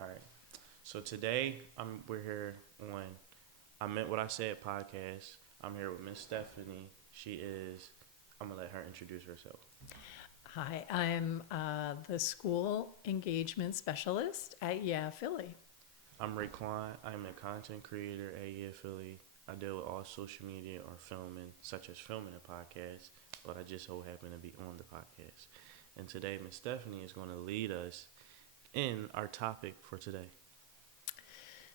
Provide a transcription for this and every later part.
All right. So today we're here on I Meant What I Said podcast. I'm here with Miss Stephanie. She is. I'm gonna let her introduce herself. Hi, I'm the school engagement specialist at Yeah Philly. I'm Ray Klein. I'm a content creator at EA Philly. I deal with all social media or filming, such as filming a podcast, but I just so happen to be on the podcast. And today, Miss Stephanie is going to lead us in our topic for today.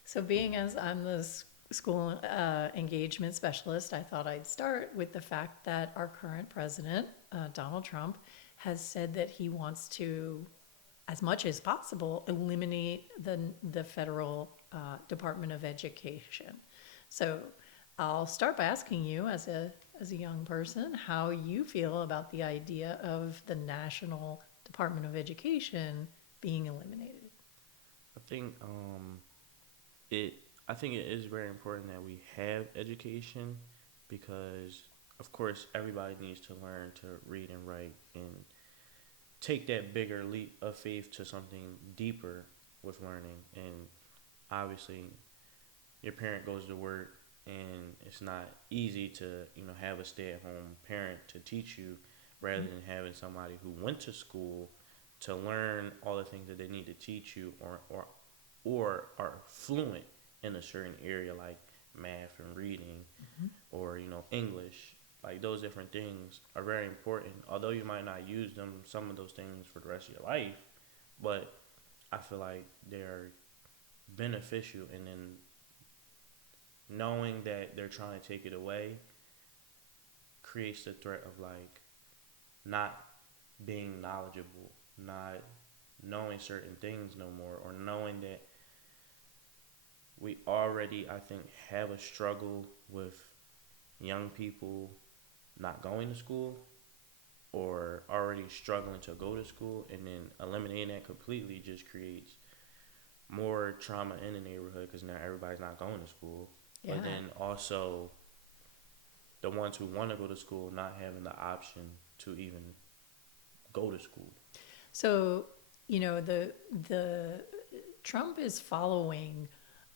So, being as I'm the school engagement specialist, I thought I'd start with the fact that our current president, Donald Trump, has said that he wants to, as much as possible, eliminate the federal Department of Education. So, I'll start by asking you, as a young person, how you feel about the idea of the National Department of Education being eliminated. I think it. I think it is very important that we have education because, of course, everybody needs to learn to read and write and take that bigger leap of faith to something deeper with learning. And obviously, your parent goes to work, and it's not easy to have a stay-at-home parent to teach you rather than having somebody who went to school to learn all the things that they need to teach you or are fluent in a certain area like math and reading or English. Like those different things are very important. Although you might not use them, some of those things for the rest of your life, but I feel like they're beneficial. And then knowing that they're trying to take it away creates the threat of like not being knowledgeable, not knowing certain things no more, or knowing that we already, I think, have a struggle with young people not going to school or already struggling to go to school, and then eliminating that completely just creates more trauma in the neighborhood because now everybody's not going to school. Yeah. But then also the ones who want to go to school not having the option to even go to school. So, the Trump is following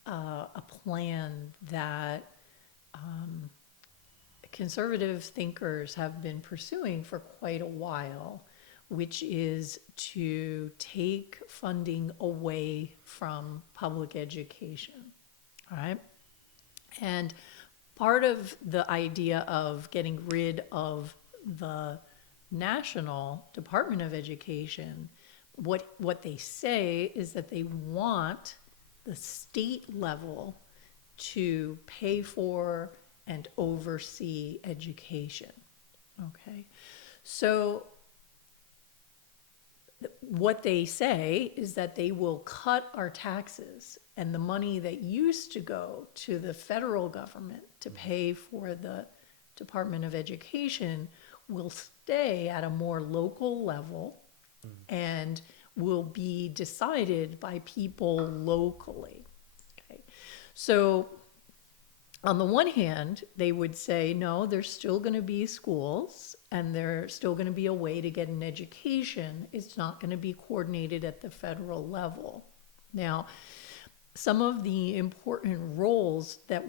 a plan that conservative thinkers have been pursuing for quite a while, which is to take funding away from public education. All right. And part of the idea of getting rid of the National Department of Education, what they say is that they want the state level to pay for and oversee education. Okay. So what they say is that they will cut our taxes, and the money that used to go to the federal government to pay for the Department of Education will stay at a more local level and will be decided by people locally. Okay. So on the one hand, they would say, no, there's still going to be schools and there's still going to be a way to get an education. It's not going to be coordinated at the federal level. Now, some of the important roles that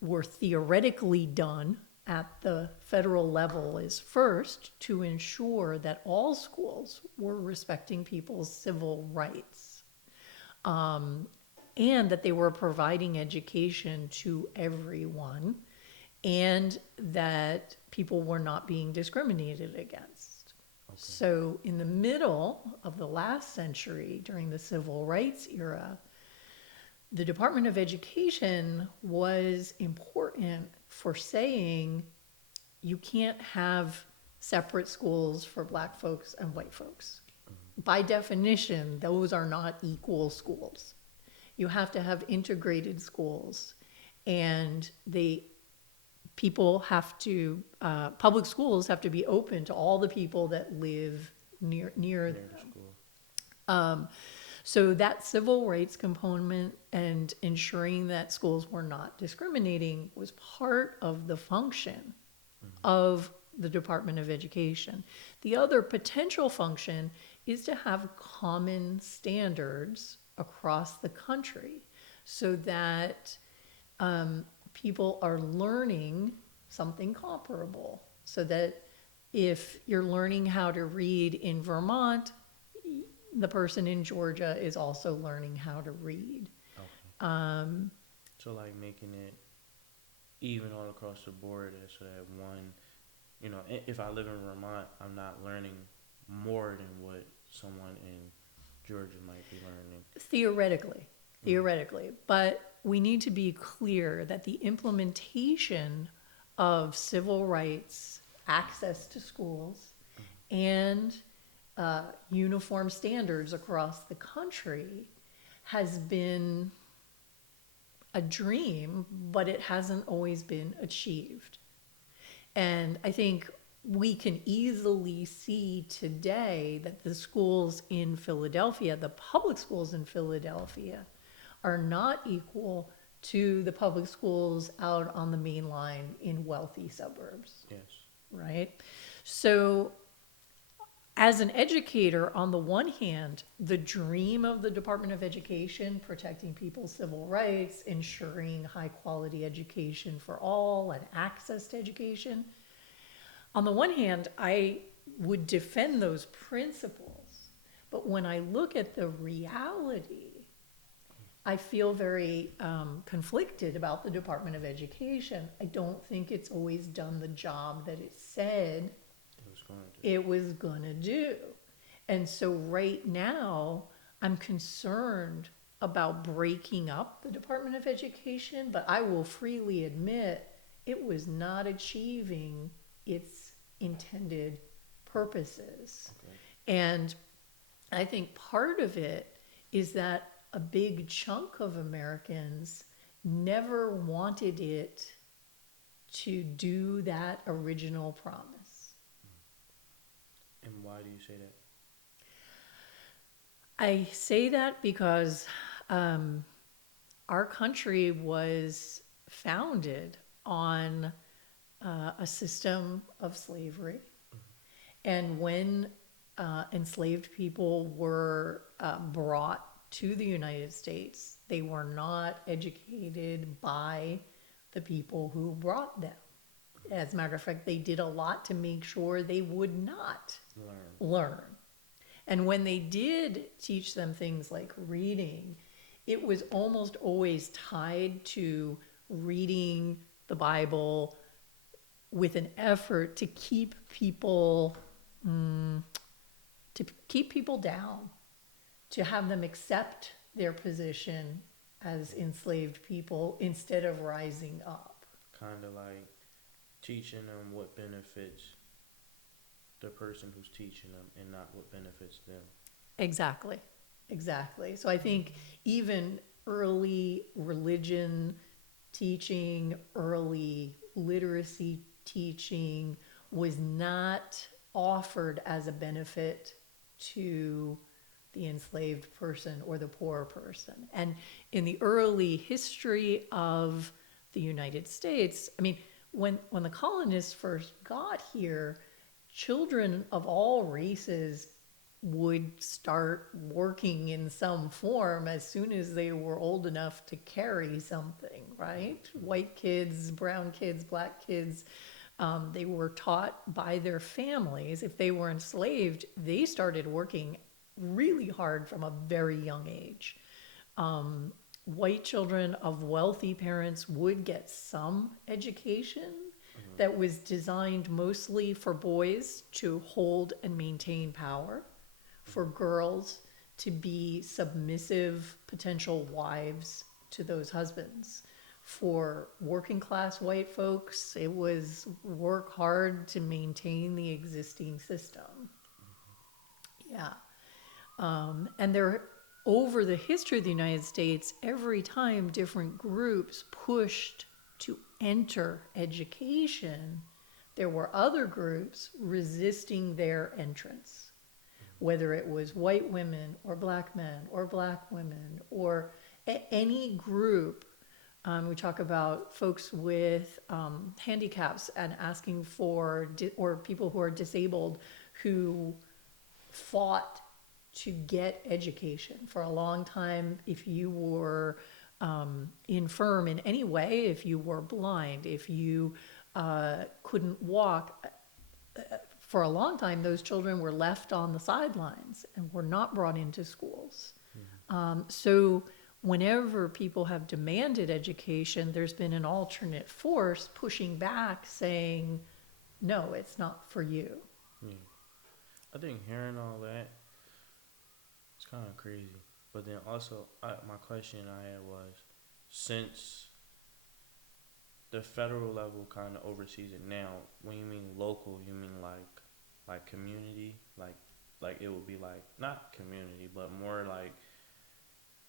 were theoretically done at the federal level is first to ensure that all schools were respecting people's civil rights. And that they were providing education to everyone, and that people were not being discriminated against. Okay. So, in the middle of the last century, during the civil rights era, the Department of Education was important for saying you can't have separate schools for black folks and white folks. By definition, those are not equal schools. You have to have integrated schools, and public schools have to be open to all the people that live near Near them. the school. So that civil rights component and ensuring that schools were not discriminating was part of the function of the Department of Education. The other potential function is to have common standards across the country so that people are learning something comparable. So that if you're learning how to read in Vermont, the person in Georgia is also learning how to read. Okay. So like making it even all across the board, so that one, if I live in Vermont, I'm not learning more than what someone in Georgia might be learning. Theoretically, Mm. theoretically. But we need to be clear that the implementation of civil rights, access to schools, and uniform standards across the country has been a dream, but it hasn't always been achieved. And I think we can easily see today that the schools in Philadelphia, the public schools in Philadelphia, are not equal to the public schools out on the main line in wealthy suburbs, Yes. right? So, as an educator, on the one hand, the dream of the Department of Education, protecting people's civil rights, ensuring high quality education for all and access to education, on the one hand, I would defend those principles. But when I look at the reality, I feel very conflicted about the Department of Education. I don't think it's always done the job that it said It was going to. it was going to do. And so right now, I'm concerned about breaking up the Department of Education, but I will freely admit it was not achieving its intended purposes. Okay. And I think part of it is that a big chunk of Americans never wanted it to do that original promise. And why do you say that? I say that because our country was founded on a system of slavery. And when enslaved people were brought to the United States, they were not educated by the people who brought them. As a matter of fact, they did a lot to make sure they would not learn. And when they did teach them things like reading, it was almost always tied to reading the Bible with an effort to keep people down, to have them accept their position as enslaved people instead of rising up. Kind of like teaching them what benefits the person who's teaching them and not what benefits them. Exactly. Exactly. So I think even early religion teaching, early literacy teaching was not offered as a benefit to the enslaved person or the poor person. And in the early history of the United States, I mean, when the colonists first got here, children of all races would start working in some form as soon as they were old enough to carry something, right? White kids, brown kids, black kids, they were taught by their families. If they were enslaved, they started working really hard from a very young age. White children of wealthy parents would get some education that was designed mostly for boys to hold and maintain power, for girls to be submissive potential wives to those husbands. For working class white folks, it was work hard to maintain the existing system. Yeah. And there, over the history of the United States, every time different groups pushed to enter education, there were other groups resisting their entrance, whether it was white women or black men or black women or any group. We talk about folks with handicaps and asking for, or people who are disabled who fought to get education. For a long time, if you were infirm in any way, if you were blind, if you couldn't walk, for a long time, those children were left on the sidelines and were not brought into schools. So whenever people have demanded education, there's been an alternate force pushing back saying, no, it's not for you. Yeah. I think hearing all that, it's kind of crazy. But then also, my question I had was, since the federal level kind of oversees it now, when you mean local, you mean like community, like it would be like not community, but more like,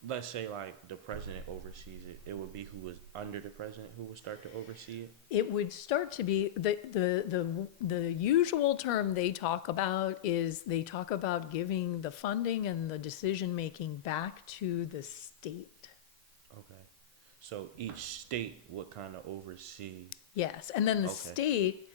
let's say like the president oversees it. It would be who was under the president who would start to oversee it. It would start to be the usual term they talk about is they talk about giving the funding and the decision making back to the state. Okay. So each state would kind of oversee. Yes, and then the Okay. state,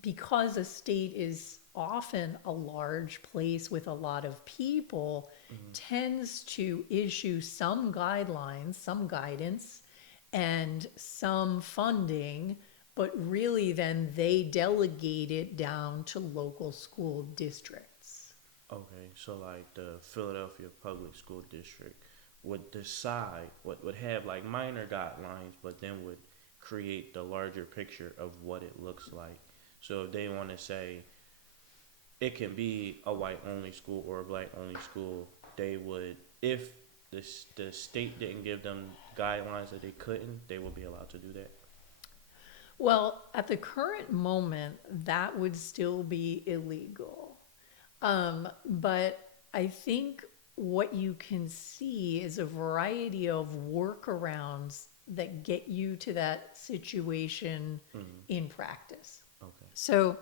because a state is often a large place with a lot of people, tends to issue some guidelines, some guidance, and some funding, but really then they delegate it down to local school districts. Okay, so like the Philadelphia Public School District would decide, would have like minor guidelines, but then would create the larger picture of what it looks like. So if they want to say it can be a white only school or a black only school, they would, if the state didn't give them guidelines that they couldn't, they would be allowed to do that. Well, at the current moment, that would still be illegal. But I think what you can see is a variety of workarounds that get you to that situation in practice. Okay. So,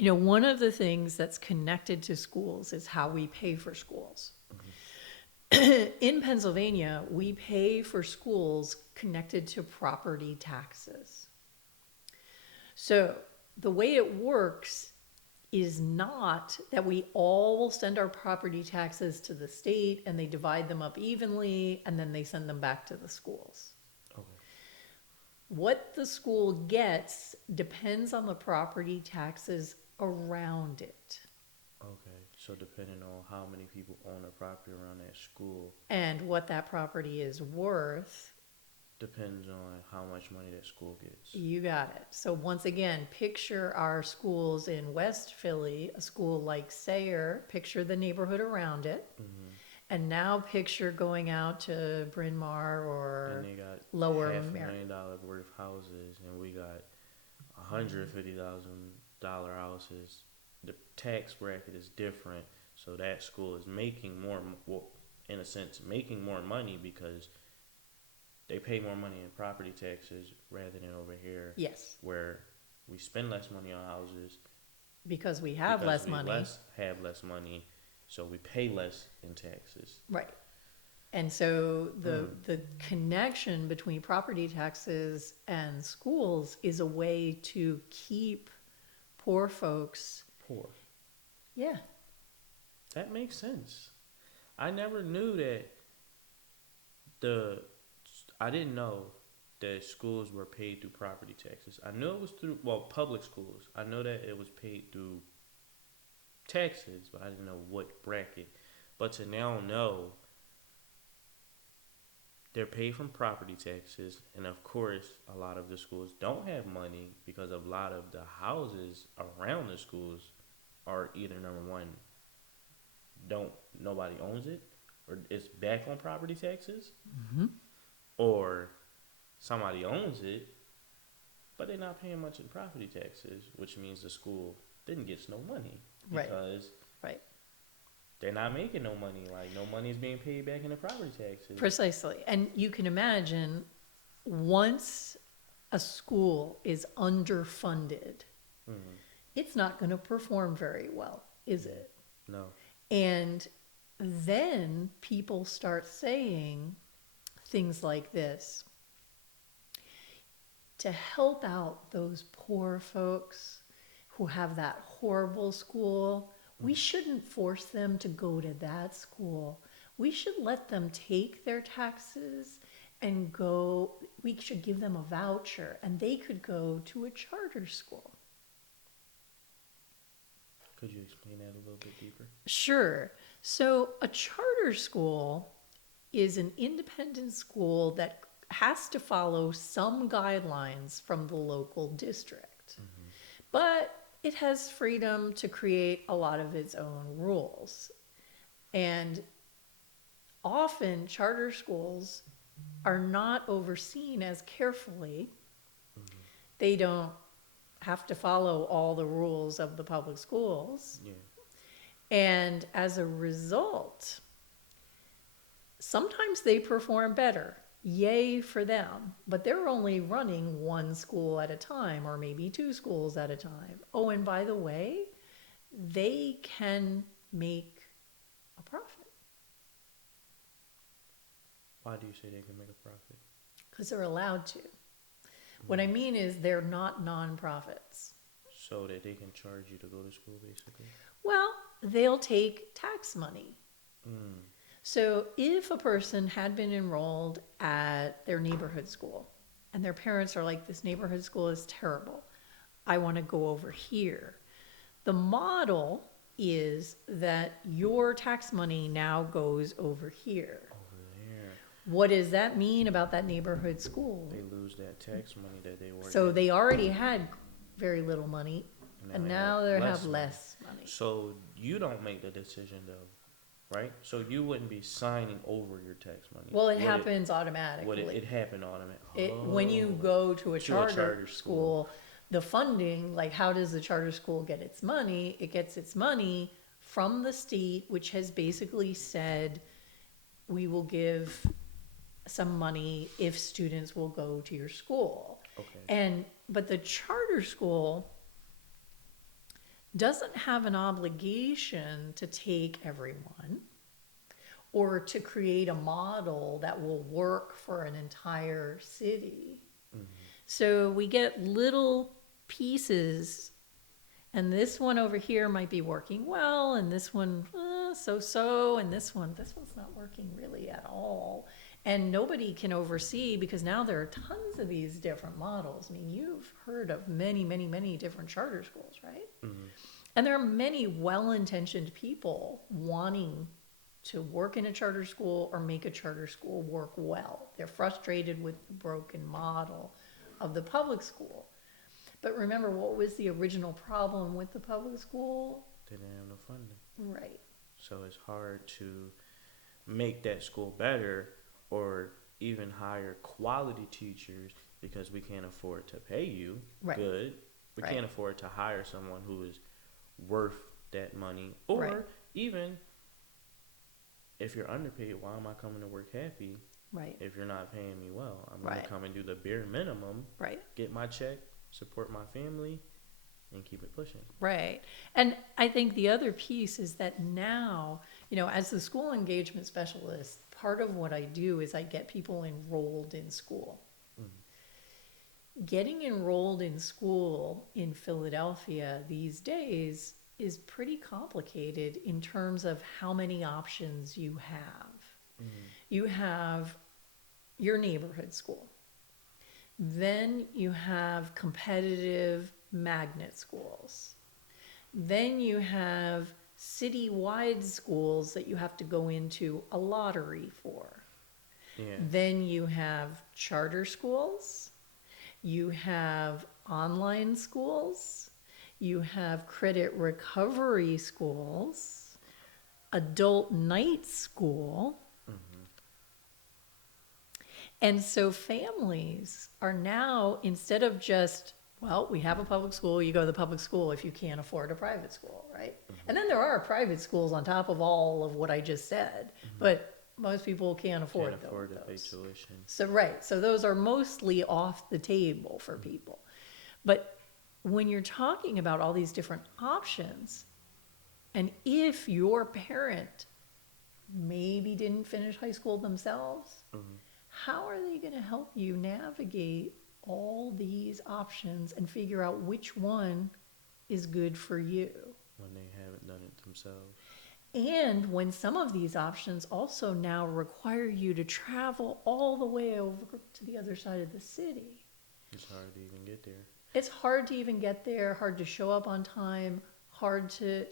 one of the things that's connected to schools is how we pay for schools. In Pennsylvania, we pay for schools connected to property taxes. So the way it works is not that we all send our property taxes to the state and they divide them up evenly and then they send them back to the schools. Okay. What the school gets depends on the property taxes around it. Okay. So depending on how many people own a property around that school, And what that property is worth, depends on how much money that school gets. you got it. So once again, picture our schools in West Philly, a school like Sayre, picture the neighborhood around it. And now picture going out to Bryn Mawr or And they got Lower $500,000 worth of houses, and we got $150,000 houses. The tax bracket is different, so that school is making more, well, in a sense, making more money because they pay more money in property taxes rather than over here, Yes, where we spend less money on houses because we have because less we money. have less money, so we pay less in taxes. Right. And so the connection between property taxes and schools is a way to keep poor folks. Poor. Yeah. That makes sense. I never knew that I didn't know that schools were paid through property taxes. I knew it was through, public schools. I know that it was paid through taxes, but I didn't know what bracket. But to now know they're paid from property taxes, and of course, a lot of the schools don't have money because a lot of the houses around the schools are either number one, nobody owns it, or it's back on property taxes, or somebody owns it, but they're not paying much in property taxes, which means the school then gets no money because Right. they're not making no money. Like no money is being paid back in the property taxes. Precisely. And you can imagine once a school is underfunded, it's not going to perform very well, is it? No. And then people start saying things like this. To help out those poor folks who have that horrible school, We shouldn't force them to go to that school. We should let them take their taxes and go. We should give them a voucher and they could go to a charter school. Could you explain that a little bit deeper? Sure. So a charter school is an independent school that has to follow some guidelines from the local district. But it has freedom to create a lot of its own rules. And often charter schools are not overseen as carefully. They don't have to follow all the rules of the public schools. Yeah. And as a result, sometimes they perform better. Yay for them. But they're only running one school at a time, or maybe two schools at a time. Oh, and by the way, they can make a profit Why do you say they can make a profit? because they're allowed to. What I mean is they're not nonprofits. So that they can charge you to go to school, basically? Well, they'll take tax money. Mm. So if a person had been enrolled at their neighborhood school and their parents are like, this neighborhood school is terrible, I want to go over here. The model is that your tax money now goes over here. Over there. What does that mean about that neighborhood school? They lose that tax money that they were So getting. they already had very little money and now they have money. less money. So you don't make the decision though, right? So you wouldn't be signing over your tax money. Well, it happens automatically. It happened automatically? When you go to a To a charter charter school, the funding, like how does the charter school get its money? It gets its money from the state, which has basically said, we will give some money if students will go to your school. Okay. But the charter school doesn't have an obligation to take everyone or to create a model that will work for an entire city. So we get little pieces, and this one over here might be working well, and this one so-so, and this one's not working really at all. And nobody can oversee because now there are tons of these different models. I mean, you've heard of many, many, many different charter schools, right? And there are many well-intentioned people wanting to work in a charter school or make a charter school work well. They're frustrated with the broken model of the public school. But remember, what was the original problem with the public school? They didn't have no funding. Right. So it's hard to make that school better or even hire quality teachers because we can't afford to pay you good. We can't afford to hire someone who is worth that money. Or even if you're underpaid, why am I coming to work happy? Right. If you're not paying me well, I'm going to come and do the bare minimum, get my check, support my family, and keep it pushing. Right. And I think the other piece is that now, as the school engagement specialist, part of what I do is I get people enrolled in school. Getting enrolled in school in Philadelphia these days is pretty complicated in terms of how many options you have. You have your neighborhood school. Then you have competitive magnet schools. Then you have citywide schools that you have to go into a lottery for. Then you have charter schools. You have online schools. You have credit recovery schools. Adult night school. And so families are now, instead of just, well, we have a public school, you go to the public school if you can't afford a private school, right? And then there are private schools on top of all of what I just said, but most people can't afford Can't afford to pay those. tuition. So those are mostly off the table for people. But when you're talking about all these different options, and if your parent maybe didn't finish high school themselves, how are they going to help you navigate all these options and figure out which one is good for you? When they haven't done it themselves. And when some of these options also now require you to travel all the way over to the other side of the city, It's hard to even get there. it's hard to even get there, hard to show up on time, hard to,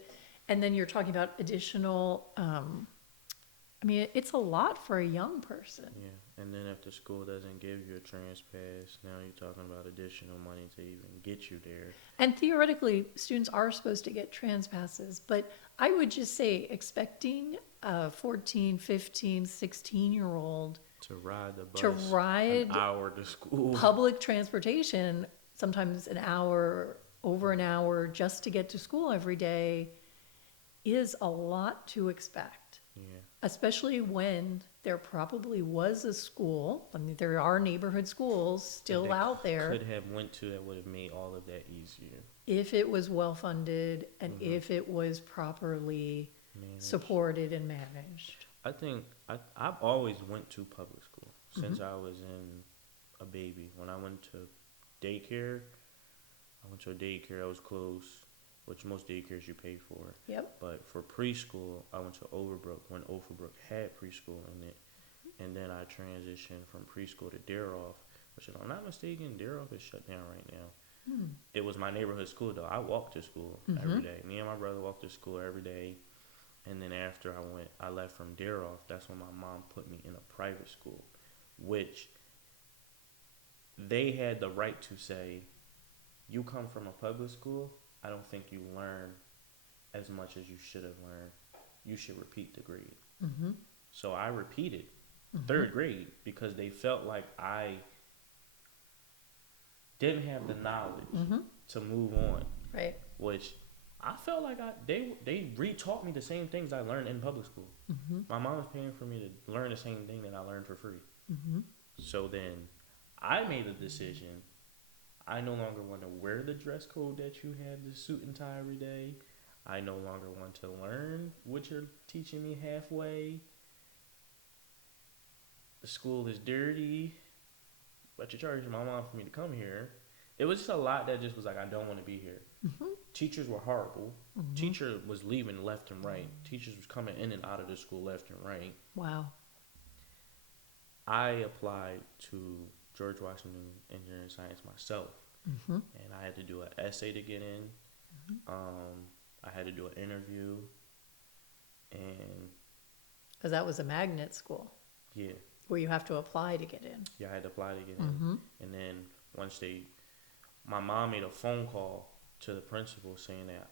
and then you're talking about additional, I mean, it's a lot for a young person. Yeah, and then if the school doesn't give you a trans pass, now you're talking about additional money to even get you there. And theoretically, students are supposed to get trans passes, but I would just say expecting a 14, 15, 16-year-old To ride the bus to ride an hour to school. public transportation, sometimes an hour, over an hour, just to get to school every day, is a lot to expect. Yeah. Especially when there probably was a school. I mean, there are neighborhood schools still That out there. Could have went to that would have made all of that easier. If it was well funded and Mhm. if it was properly Managed. supported and managed. I think I've always went to public school since I was in a baby. When I went to daycare, I went to a daycare. I was close, which most daycares you pay for. Yep. But for preschool, I went to Overbrook when Overbrook had preschool in it. And then I transitioned from preschool to Daroff, which if I'm not mistaken, Daroff is shut down right now. It was my neighborhood school though. I walked to school every day. Me and my brother walked to school every day. And then after I left from Daroff, that's when my mom put me in a private school, which they had the right to say, you come from a public school, I don't think you learn as much as you should have learned. You should repeat the grade. Mm-hmm. So I repeated third grade because they felt like I didn't have the knowledge to move on, Right. which I felt like they re-taught me the same things I learned in public school. My mom was paying for me to learn the same thing that I learned for free. So then I made a decision. I no longer want to wear the dress code that you have, the suit and tie every day. I no longer want to learn what you're teaching me halfway. The school is dirty, but you're charging my mom for me to come here. It was just a lot that just was like, I don't want to be here. Teachers were horrible. Teacher was leaving left and right. Teachers was coming in and out of the school left and right. Wow. I applied to George Washington Engineering Science myself, and I had to do an essay to get in. I had to do an interview, and Because that was a magnet school yeah, where you have to apply to get in. I had to apply to get in. And then once my mom made a phone call to the principal saying that,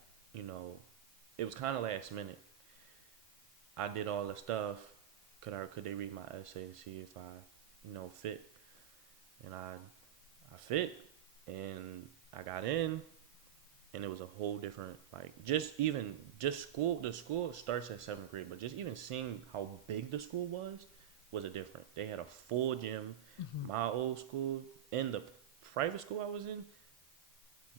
it was kind of last minute. I did all the stuff. Could they read my essay to see if I, fit? And I fit, and I got in, and it was a whole different, school. The school starts at 7th grade, but just even seeing how big the school was a different. They had a full gym. My old school, in the private school I was in,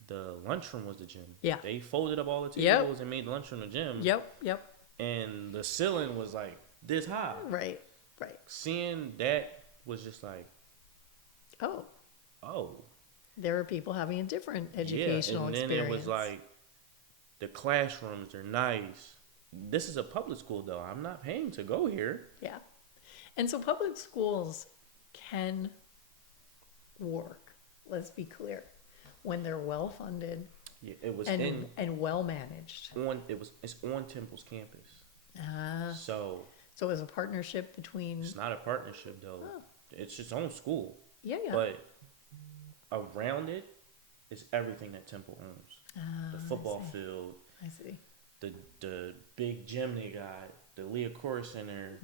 the lunchroom was the gym. Yeah. They folded up all the tables and made the lunchroom the gym. Yep. And the ceiling was like this high. Right. Seeing that was just like, oh. There are people having a different educational and then experience. it was like, the classrooms are nice. This is a public school though. I'm not paying to go here. Yeah. And so public schools can work, let's be clear, when they're well funded Yeah, it was and well managed. It's on Temple's campus. So it was a partnership between. It's not a partnership though. Oh. It's its own school. Yeah. But around it is everything that Temple owns. The football field, I see. the big gym they got, the Leah Core Center,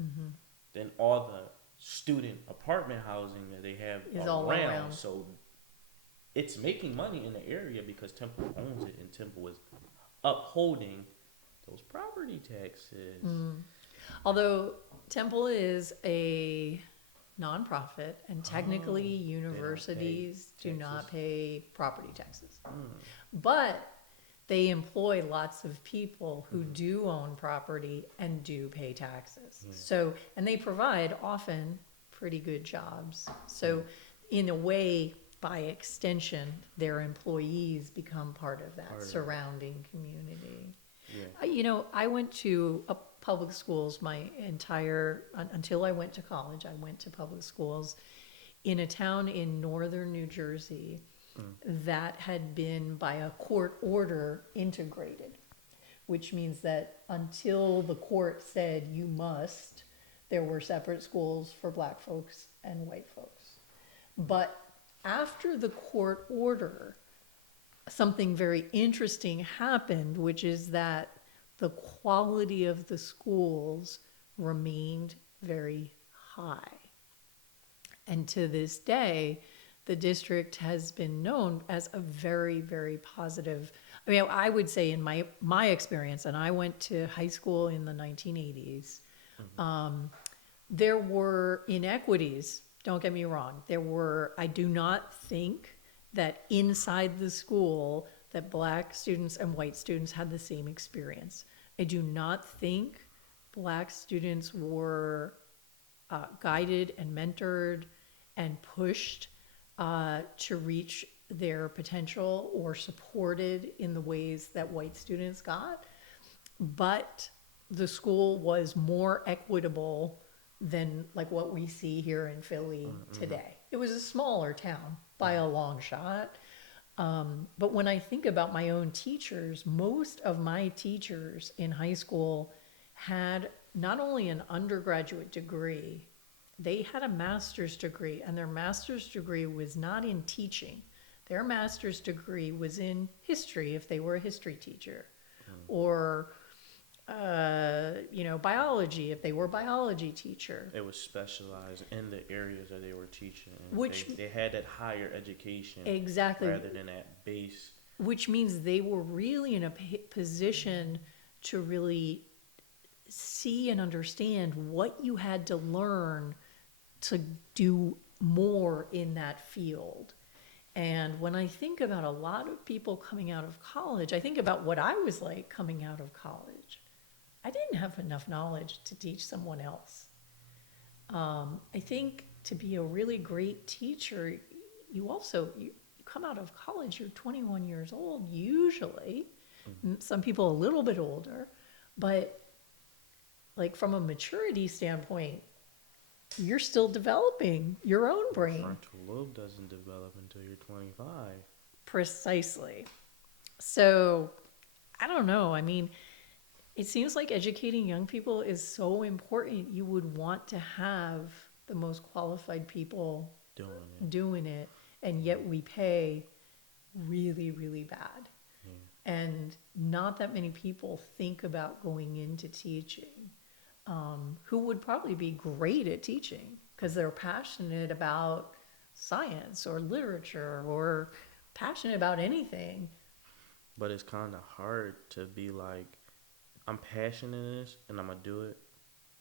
then all the student apartment housing that they have Is all around. So it's making money in the area because Temple owns it, and Temple is upholding those property taxes. Although Temple is a nonprofit, and technically universities do not pay property taxes. But they employ lots of people who do own property and do pay taxes. So, and they provide often pretty good jobs. So in a way, by extension, their employees become part of that surrounding community. Yeah. I went to public schools until I went to college. I went to public schools in a town in northern New Jersey that had been by a court order integrated, which means that until the court said you must, there were separate schools for black folks and white folks. But after the court order, something very interesting happened, which is that the quality of the schools remained very high. And to this day, the district has been known as a very, very positive. I mean, I would say in my experience, and I went to high school in the 1980s, there were inequities. Don't get me wrong. I do not think that inside the school that black students and white students had the same experience. I do not think black students were guided and mentored and pushed to reach their potential or supported in the ways that white students got. But the school was more equitable than like what we see here in Philly today. It was a smaller town by a long shot. But when I think about my own teachers, most of my teachers in high school had not only an undergraduate degree, they had a master's degree, and their master's degree was not in teaching. Their master's degree was in history if they were a history teacher, or biology if they were a biology teacher. They would specialize in the areas that they were teaching. Which they had that higher education. Exactly. Rather than that base. Which means they were really in a position to really see and understand what you had to learn to do more in that field. And when I think about a lot of people coming out of college, I think about what I was like coming out of college. I didn't have enough knowledge to teach someone else. I think to be a really great teacher, you come out of college, you're 21 years old, usually. Some people a little bit older, but like from a maturity standpoint, you're still developing your own brain. The frontal lobe doesn't develop until you're 25. Precisely. So, I don't know. I mean, it seems like educating young people is so important. You would want to have the most qualified people doing it, and yet we pay really, really bad. And not that many people think about going into teaching. Who would probably be great at teaching because they're passionate about science or literature or passionate about anything. But it's kind of hard to be like, I'm passionate in this and I'm going to do it,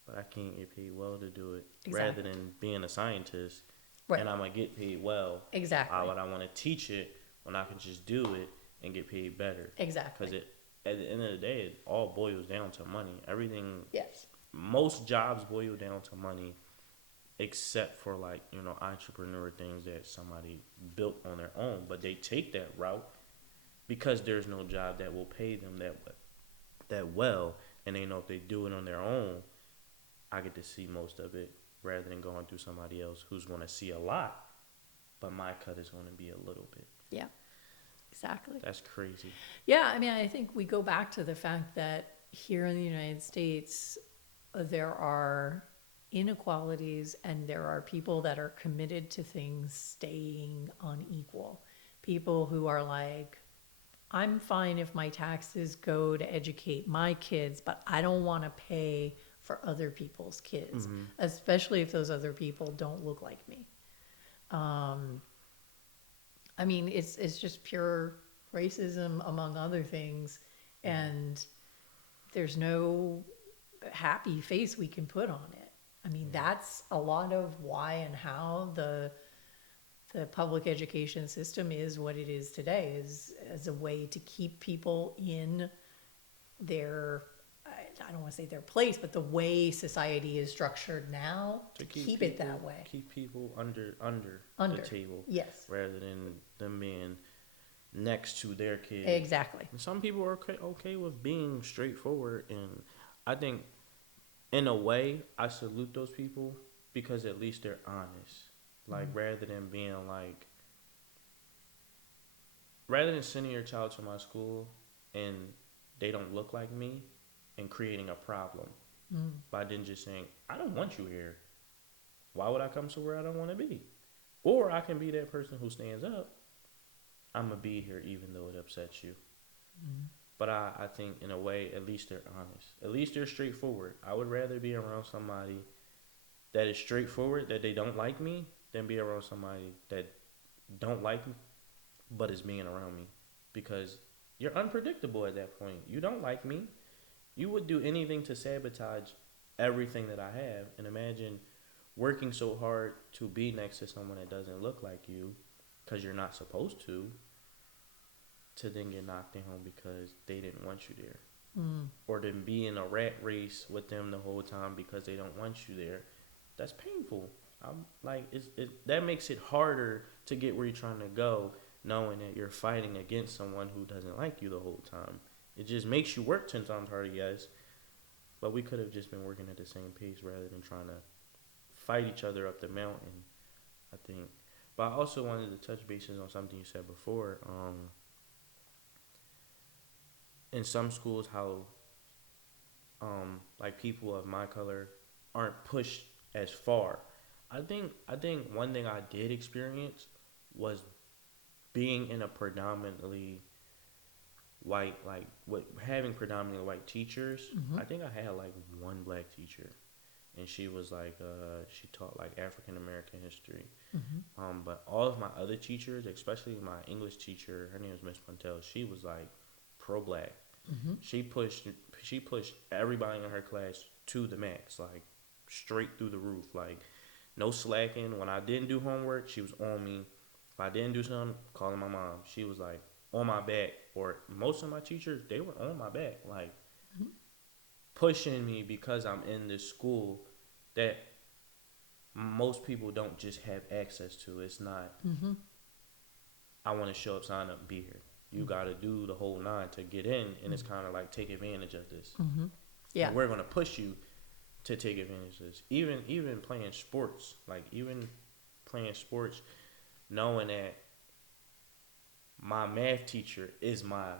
but I can't get paid well to do it. Exactly. Rather than being a scientist Right. and I'm going to get paid well. Exactly. But I want to teach it when I can just do it and get paid better. Exactly. Because at the end of the day, it all boils down to money. Everything. Yes. Most jobs boil down to money, except for like, entrepreneur things that somebody built on their own. But they take that route because there's no job that will pay them that well. And they know if they do it on their own, I get to see most of it rather than going through somebody else who's going to see a lot. But my cut is going to be a little bit. Yeah, exactly. That's crazy. Yeah, I mean, I think we go back to the fact that here in the United States, there are inequalities and there are people that are committed to things staying unequal. People who are like, I'm fine if my taxes go to educate my kids, but I don't want to pay for other people's kids, especially if those other people don't look like me. I mean, it's just pure racism among other things, and there's no happy face we can put on it. I mean, that's a lot of why and how the public education system is what it is today, is as a way to keep people in their, I don't want to say their place, but the way society is structured now, to keep it that way. Keep people under the table. Yes. Rather than them being next to their kid. Exactly. And some people are okay with being straightforward, and I think in a way I salute those people because at least they're honest. Like rather than being like rather than sending your child to my school and they don't look like me and creating a problem by then just saying, I don't want you here. Why would I come somewhere I don't want to be? Or I can be that person who stands up. I'm going to be here even though it upsets you. But I think in a way, at least they're honest. At least they're straightforward. I would rather be around somebody that is straightforward, that they don't like me, than be around somebody that don't like me, but is being around me. Because you're unpredictable at that point. You don't like me. You would do anything to sabotage everything that I have. And imagine working so hard to be next to someone that doesn't look like you because you're not supposed to then get knocked down because they didn't want you there. Or to be in a rat race with them the whole time because they don't want you there. That's painful. I'm like, that makes it harder to get where you're trying to go, knowing that you're fighting against someone who doesn't like you the whole time. It just makes you work 10 times harder, yes. But we could have just been working at the same pace rather than trying to fight each other up the mountain, I think. But I also wanted to touch bases on something you said before. In some schools, how like people of my color aren't pushed as far. I think one thing I did experience was being in a predominantly white, like with having predominantly white teachers. I think I had like one black teacher, and she was like she taught like African American history. But all of my other teachers, especially my English teacher, her name was Miss Puntel. She was like pro black. She pushed everybody in her class to the max, like straight through the roof. Like no slacking. When I didn't do homework, she was on me. If I didn't do something, calling my mom. She was like on my back. Or most of my teachers, they were on my back, like pushing me because I'm in this school that most people don't just have access to. It's not. I want to show up, sign up, and be here. You got to do the whole nine to get in, and it's kind of like take advantage of this. Yeah. And we're gonna push you to take advantage of this. Even playing sports, knowing that my math teacher is my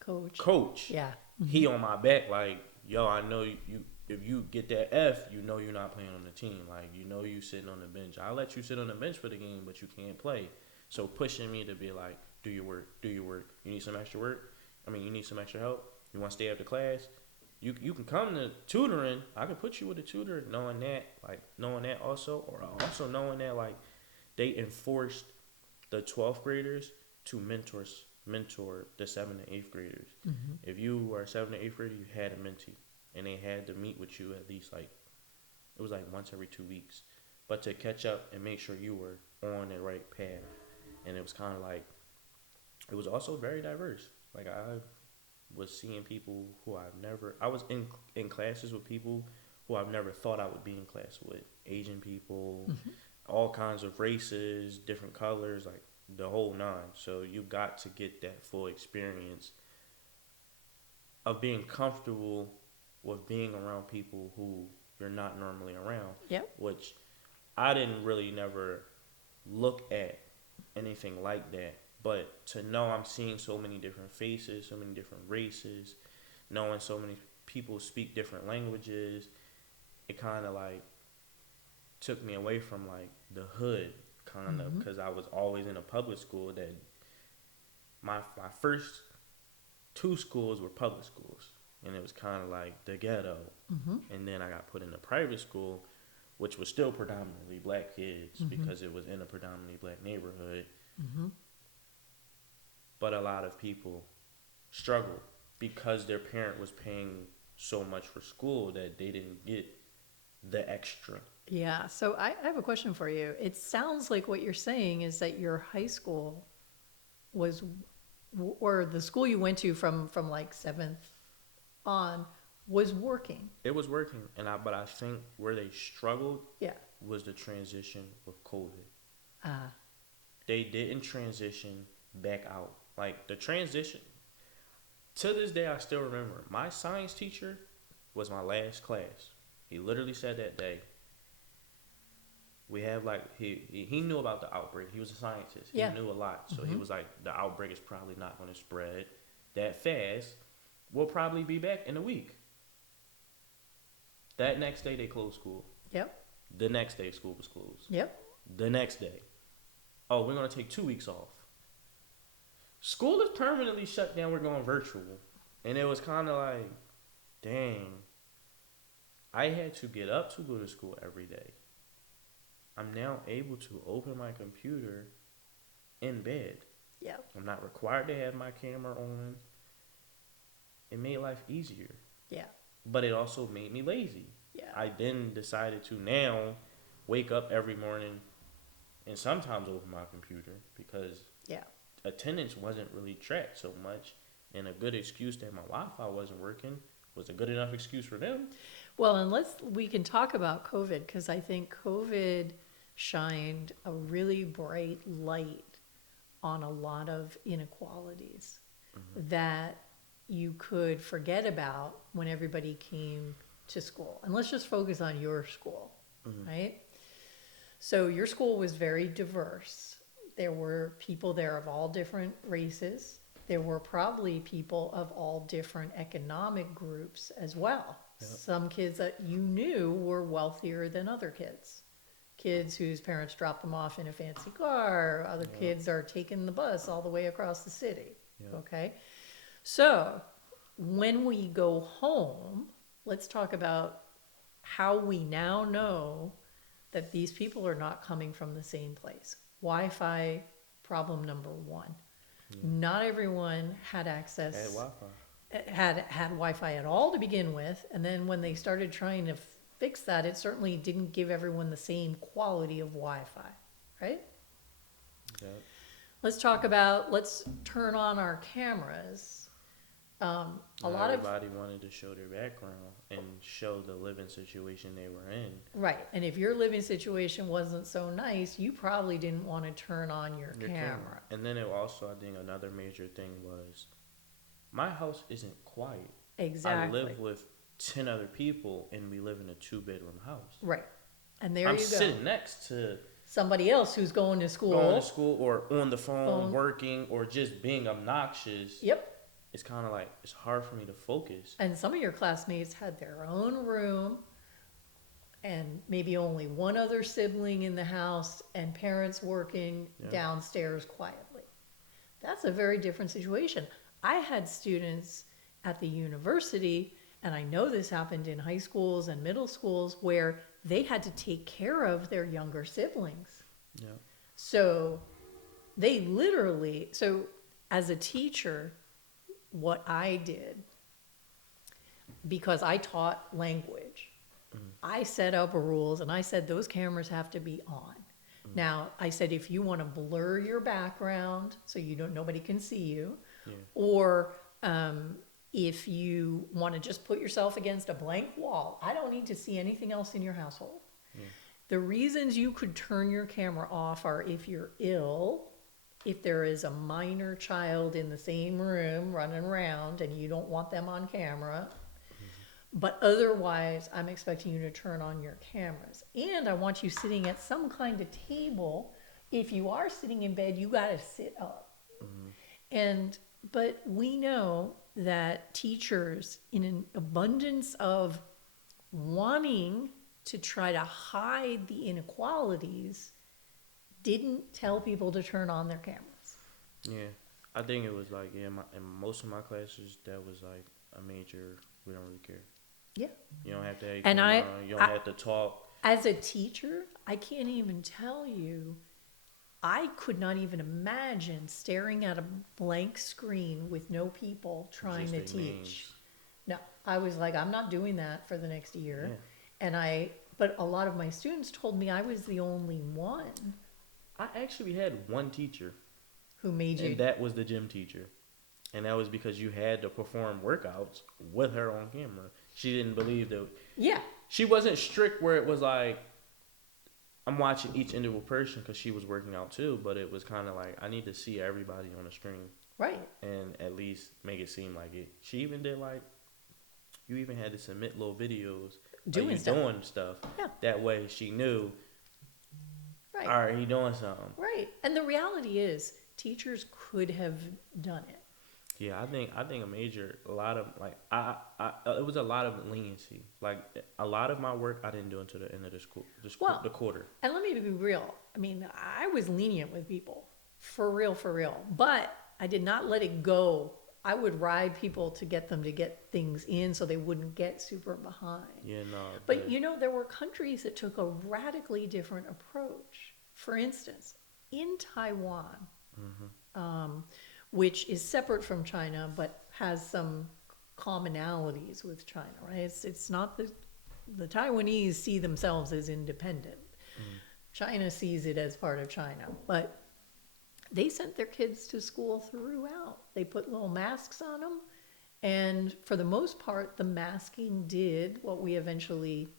coach. Yeah. He on my back, like, yo, I know you. If you get that F, you know you're not playing on the team. Like, you know you sitting on the bench. I'll let you sit on the bench for the game, but you can't play. So pushing me to be like, do your work. You need some extra work? You need some extra help? You want to stay after class? You can come to tutoring. I can put you with a tutor, knowing that also, or also knowing that like they enforced the 12th graders to mentor the 7th and 8th graders. If you were a 7th and 8th grader, you had a mentee, and they had to meet with you at least like it was like once every 2 weeks, but to catch up and make sure you were on the right path. And it was kind of like it was also very diverse. Like I was seeing people who I was in classes with people who I've never thought I would be in class with. Asian people, all kinds of races, different colors, like the whole nine. So you got to get that full experience of being comfortable with being around people who you're not normally around. Yep. Which I didn't really never look at anything like that. But to know I'm seeing so many different faces, so many different races, knowing so many people speak different languages, it kind of like took me away from like the hood, kind of, because I was always in a public school. That my first 2 schools were public schools, and it was kind of like the ghetto. And then I got put in a private school, which was still predominantly black kids because it was in a predominantly black neighborhood. But a lot of people struggled because their parent was paying so much for school that they didn't get the extra. Yeah. So I have a question for you. It sounds like what you're saying is that your high school was, or the school you went to from like 7th on, was working. It was working, but I think where they struggled Yeah. was the transition with COVID. Ah. They didn't transition back out. Like the transition. To this day, I still remember my science teacher was my last class. He literally said that day, we have like he knew about the outbreak. He was a scientist. He Yeah. knew a lot. So he Mm-hmm. was like, the outbreak is probably not going to spread that fast. We'll probably be back in a week. That next day they closed school. Yep. The next day school was closed. Yep. The next day, oh, we're gonna take 2 weeks off. School is permanently shut down. We're going virtual, and it was kind of like, dang. I had to get up to go to school every day. I'm now able to open my computer in bed. Yep. I'm not required to have my camera on. It made life easier, Yeah. but it also made me lazy. Yeah. I then decided to now wake up every morning and sometimes open my computer because Yeah. attendance wasn't really tracked so much, and a good excuse that my Wi-Fi wasn't working was a good enough excuse for them. Well, and we can talk about COVID because I think COVID shined a really bright light on a lot of inequalities that you could forget about when everybody came to school. And let's just focus on your school, right? So your school was very diverse. There were people there of all different races. There were probably people of all different economic groups as well. Yep. Some kids that you knew were wealthier than other kids. Kids whose parents dropped them off in a fancy car. Other Yep. kids are taking the bus all the way across the city. Yep. Okay? So when we go home, let's talk about how we now know that these people are not coming from the same place. Wi-Fi problem number one. Not everyone had access. Had Wi-Fi. Had Wi-Fi at all to begin with, and then when they started trying to fix that, it certainly didn't give everyone the same quality of Wi-Fi, right? Yep. Let's turn on our cameras. A Not lot of everybody wanted to show their background and show the living situation they were in. right, and if your living situation wasn't so nice, you probably didn't want to turn on your camera. And then it also, I think another major thing was, my house isn't quiet. Exactly. I live with 10 other people, and we live in a 2-bedroom house. Right, and there I'm you go. sitting next to Somebody else who's going to school. or on the phone, working, or just being obnoxious. Yep. It's kind of like, it's hard for me to focus. And some of your classmates had their own room and maybe only one other sibling in the house and parents working downstairs quietly. That's a very different situation. I had students at the university, and I know this happened in high schools and middle schools, where they had to take care of their younger siblings. Yeah. So as a teacher, what I did, because I taught language, I set up rules and I said those cameras have to be on. Now, I said if you want to blur your background so nobody can see you, or if you want to just put yourself against a blank wall, I don't need to see anything else in your household. The reasons you could turn your camera off are if you're ill, if there is a minor child in the same room running around and you don't want them on camera. But otherwise, I'm expecting you to turn on your cameras. And I want you sitting at some kind of table. If you are sitting in bed, you got to sit up. But we know that teachers, in an abundance of wanting to try to hide the inequalities, didn't tell people to turn on their cameras. Yeah. I think it was like, in most of my classes, that was like a major, we don't really care. Yeah. You don't have to have your And camera on, you don't have to talk. As a teacher, I can't even tell you, I could not even imagine staring at a blank screen with no people trying to Just their teach. names. No, I was like, I'm not doing that for the next year. Yeah. But a lot of my students told me I was the only one I actually had one teacher, who made you. and that was the gym teacher. And that was because you had to perform workouts with her on camera. She didn't believe that. Yeah. She wasn't strict where it was like, I'm watching each individual person because she was working out too, but it was kind of like I need to see everybody on the screen Right. and at least make it seem like it. She even did like you even had to submit little videos of Doing you stuff. doing stuff. Yeah. That way she knew, Right. all right, he doing something. Right. And the reality is, teachers could have done it. Yeah, I think a lot of like I it was a lot of leniency. Like a lot of my work I didn't do until the end of Well, the quarter. and let me be real. I mean, I was lenient with people, for real, for real. But I did not let it go. I would ride people to get them to get things in so they wouldn't get super behind. Yeah, no. But you know, there were countries that took a radically different approach. For instance, in Taiwan, which is separate from China but has some commonalities with China, right? It's not the Taiwanese see themselves as independent. China sees it as part of China, but they sent their kids to school throughout. They put little masks on them, and for the most part, the masking did what we eventually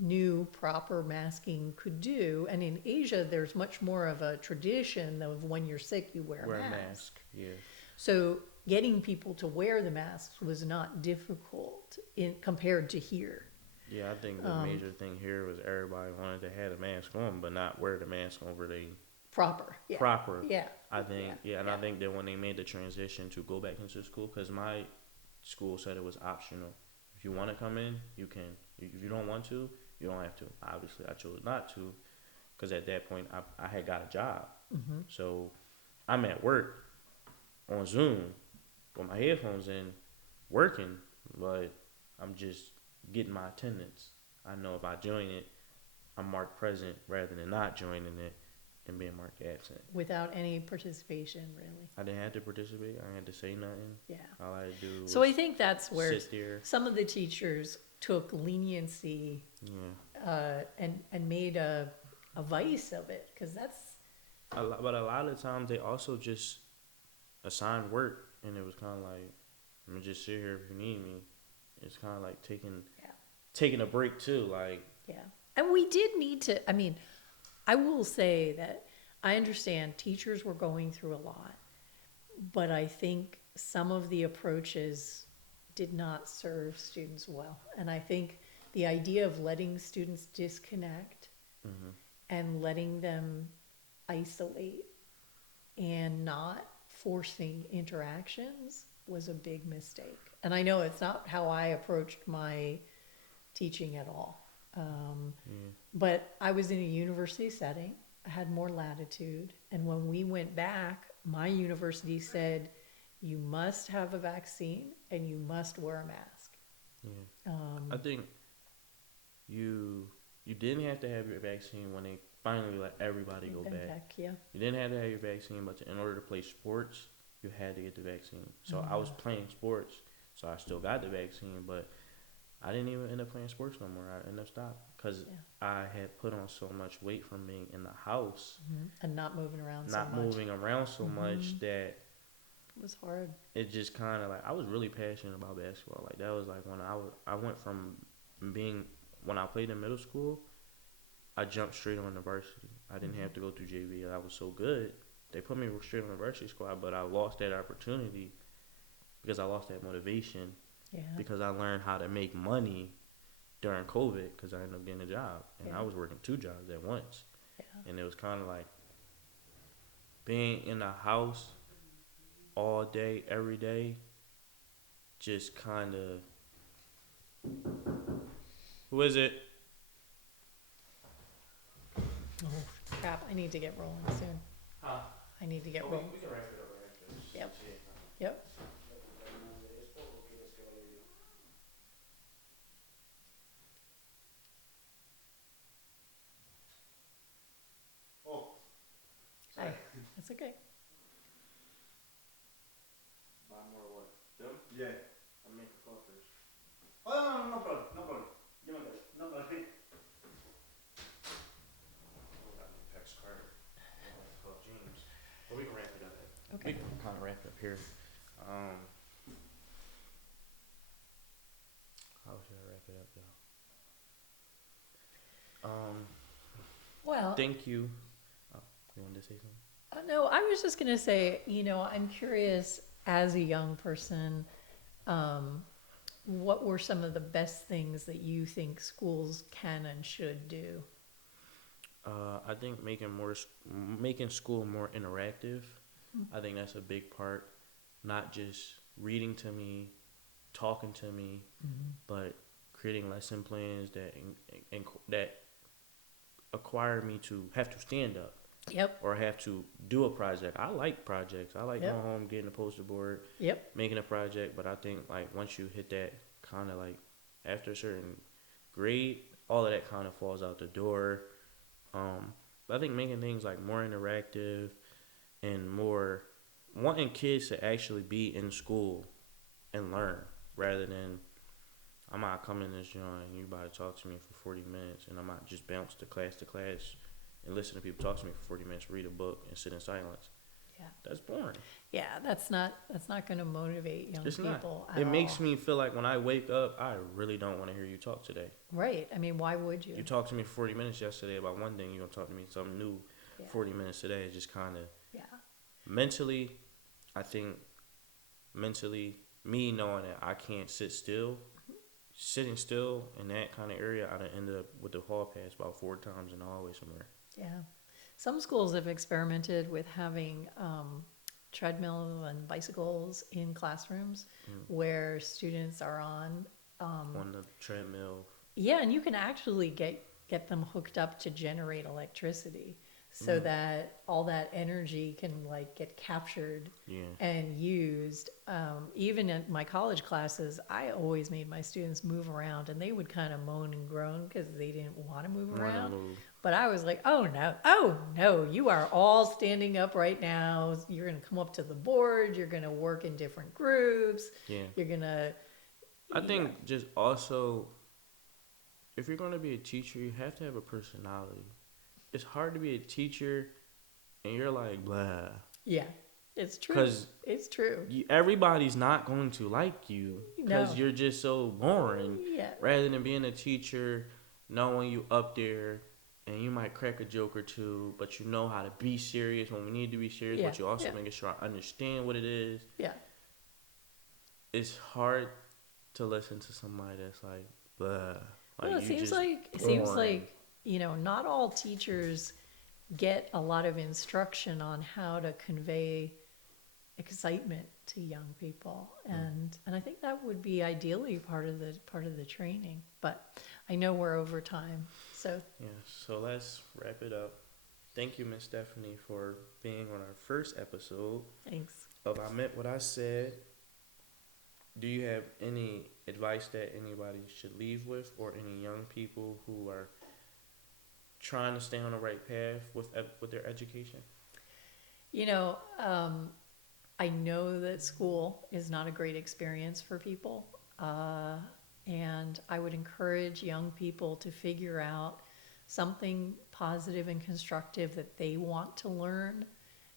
knew proper masking could do. And in Asia, there's much more of a tradition of when you're sick, you wear a mask. Yeah. So getting people to wear the masks was not difficult compared to here. Yeah, I think the major thing here was everybody wanted to have a mask on, but not wear the mask over they Proper. Yeah. proper. Yeah. I think, and Yeah. I think that when they made the transition to go back into school, because my school said it was optional. If you want to come in, you can. If you don't want to, you don't have to. Obviously, I chose not to, because at that point, I had got a job. So I'm at work on Zoom with my headphones in, working, but I'm just getting my attendance. I know if I join it, I'm marked present rather than not joining it and being marked absent. Without any participation, really. I didn't have to participate. I didn't have to say nothing. Yeah. All I had to do was So I think that's where sit there. some of the teachers took leniency and made a vice of it, because that's But a lot of times they also just assigned work, and it was kind of like, I'm gonna just sit here if you need me. It's kind of like taking a break too. Like, yeah. And we did need to, I mean, I will say that I understand teachers were going through a lot, but I think some of the approaches did not serve students well. And I think the idea of letting students disconnect and letting them isolate and not forcing interactions was a big mistake. And I know it's not how I approached my teaching at all. But I was in a university setting. I had more latitude. And when we went back, my university said, you must have a vaccine and you must wear a mask. yeah. I think you didn't have to have your vaccine when they finally let everybody go back. Yeah. You didn't have to have your vaccine, but in order to play sports, you had to get the vaccine. So I was playing sports, so I still got the vaccine, but I didn't even end up playing sports no more. I ended up stopping because I had put on so much weight from being in the house And not moving around not so much. moving around so much that It was hard. it just kind of like I was really passionate about basketball. Like that was like when I went from being when I played in middle school, I jumped straight on the varsity. I didn't have to go through JV. I was so good. They put me straight on the varsity squad, but I lost that opportunity because I lost that motivation. Yeah. Because I learned how to make money during COVID because I ended up getting a job. And I was working 2 jobs at once. Yeah. And it was kind of like being in the house all day, every day, just kind of. Who is it? Oh, crap. I need to get rolling soon. Huh? I need to get rolling. We can wrap it up right after this. Yep. Yep. Oh, Hi. That's okay. buy more what? Them? Yeah. I'm making a call first. Oh, no problem, no problem. Give me that. No problem. Oh, got my text card. I want to call James. But we can wrap it up. Okay. We can kind of wrap it up here. How should I wrap it up, though? Well, thank you. Oh, you wanted to say something? no, I was just gonna say, I'm curious as a young person, um, what were some of the best things that you think schools can and should do? I think making school more interactive. I think that's a big part. Not just reading to me, talking to me, but creating lesson plans that acquire me to have to stand up Yep, or have to do a project. I like projects. I like Yep. going home, getting a poster board, yep, making a project. But I think like once you hit that kind of like after a certain grade, all of that kind of falls out the door. But I think making things like more interactive and more wanting kids to actually be in school and learn rather than I'm not coming in this joint and you about to talk to me for 40 minutes and I'm not just bounce to class and listen to people talk to me for 40 minutes, read a book and sit in silence. yeah, That's boring. yeah. That's not going to motivate young It's not. people at It all. makes me feel like when I wake up, I really don't want to hear you talk today. Right. I mean, why would you? You talked to me for 40 minutes yesterday about one thing, you're going to talk to me something new Yeah. 40 minutes today. It's just kind of Yeah. mentally, I think mentally, me knowing that I can't sit still, sitting still in that kind of area, I'd end up with the hall pass about 4 times in the hallway somewhere. Yeah. Some schools have experimented with having treadmill and bicycles in classrooms where students are on. On the treadmill. Yeah, and you can actually get them hooked up to generate electricity so that all that energy can like get captured Yeah. and used. Even in my college classes, I always made my students move around, and they would kind of moan and groan because they didn't want to move around. But I was like, oh no, you are all standing up right now. You're going to come up to the board. You're going to work in different groups. Yeah. You're going to. I think just also, if you're going to be a teacher, you have to have a personality. It's hard to be a teacher and you're like, blah. Yeah, it's true. 'Cause it's true. Everybody's not going to like you because No. you're just so boring. Yeah. Rather than being a teacher, knowing you up there and you might crack a joke or two, but you know how to be serious when we need to be serious, Yeah, but you also yeah. making sure I understand what it is. Yeah. It's hard to listen to somebody that's like, blah. Well, it you seems just like boring. not all teachers get a lot of instruction on how to convey excitement to young people, and I think that would be ideally part of the training. But I know we're over time, so Yeah, so let's wrap it up. Thank you, Miss Stephanie, for being on our first episode thanks. of I Meant What I Said. Do you have any advice that anybody should leave with, or any young people who are trying to stay on the right path with their education? I know that school is not a great experience for people, and I would encourage young people to figure out something positive and constructive that they want to learn,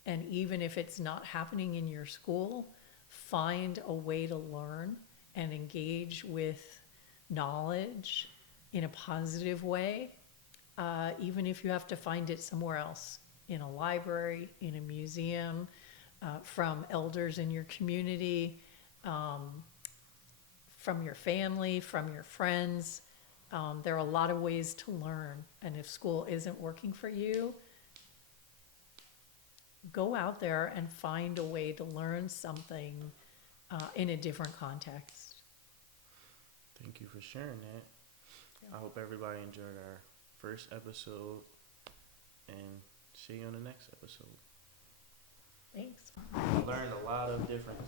and even if it's not happening in your school, find a way to learn and engage with knowledge in a positive way, even if you have to find it somewhere else, in a library, in a museum, from elders in your community, from your family, from your friends. There are a lot of ways to learn, and if school isn't working for you, go out there and find a way to learn something in a different context. Thank you for sharing that. I hope everybody enjoyed our first episode, and see you on the next episode. Thanks. I learned a lot of different things.